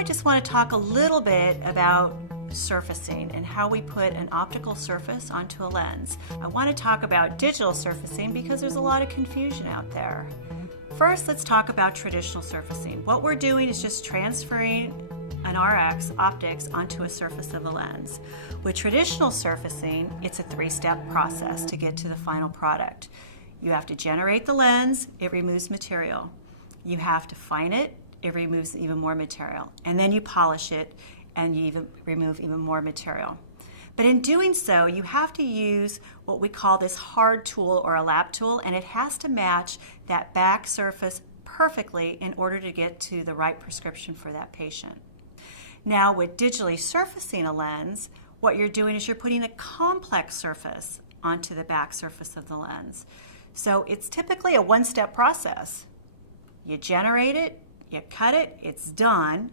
I just want to talk a little bit about surfacing and how we put an optical surface onto a lens. I want to talk about digital surfacing because there's a lot of confusion out there. First, let's talk about traditional surfacing. What we're doing is just transferring an RX optics onto a surface of a lens. With traditional surfacing, it's a three-step process to get to the final product. You have to generate the lens, it removes material. You have to fine it, it removes even more material. And then you polish it and you remove even more material. But in doing so, you have to use what we call this hard tool or a lap tool, and it has to match that back surface perfectly in order to get to the right prescription for that patient. Now, with digitally surfacing a lens, what you're doing is you're putting a complex surface onto the back surface of the lens. So it's typically a one-step process. You generate it, you cut it, it's done,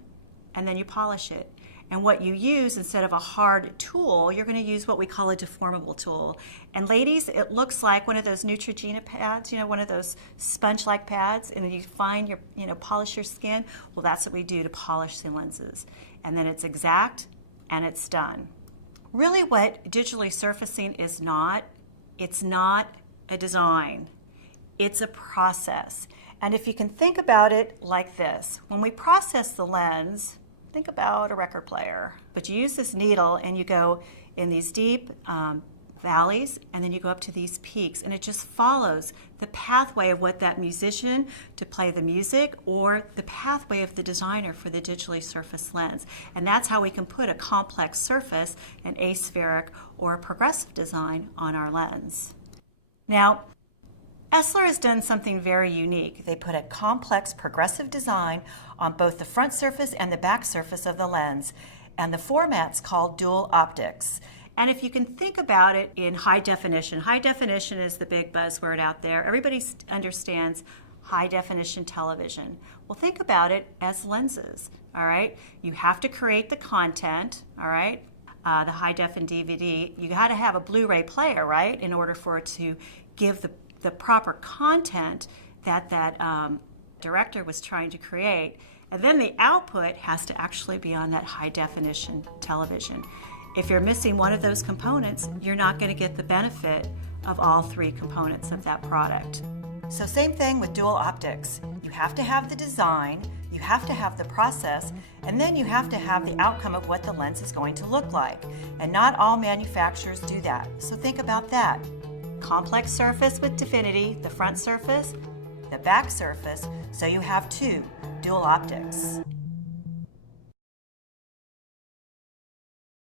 and then you polish it. And what you use, instead of a hard tool, you're going to use what we call a deformable tool. And ladies, it looks like one of those Neutrogena pads, one of those sponge-like pads, and you find your, polish your skin. Well, that's what we do to polish the lenses. And then it's exact and it's done. Really what digitally surfacing is not, it's not a design. It's a process. And if you can think about it like this, when we process the lens, think about a record player. But you use this needle and you go in these deep valleys and then you go up to these peaks, and it just follows the pathway of what that musician to play the music or the pathway of the designer for the digitally surfaced lens. And that's how we can put a complex surface, an aspheric or a progressive design on our lens. Now, Essilor has done something very unique. They put a complex progressive design on both the front surface and the back surface of the lens, and the format's called DualOptix. And if you can think about it in high definition is the big buzzword out there. Everybody understands high definition television. Well, think about it as lenses, all right? You have to create the content, all right? The high def and DVD, you got to have a Blu-ray player, right, in order for it to give the proper content that director was trying to create. And then the output has to actually be on that high definition television. If you're missing one of those components, you're not going to get the benefit of all three components of that product. So same thing with DualOptix. You have to have the design, you have to have the process, and then you have to have the outcome of what the lens is going to look like. And not all manufacturers do that. So think about that. Complex surface with DEFINITY, the front surface, the back surface, so you have two DualOptix.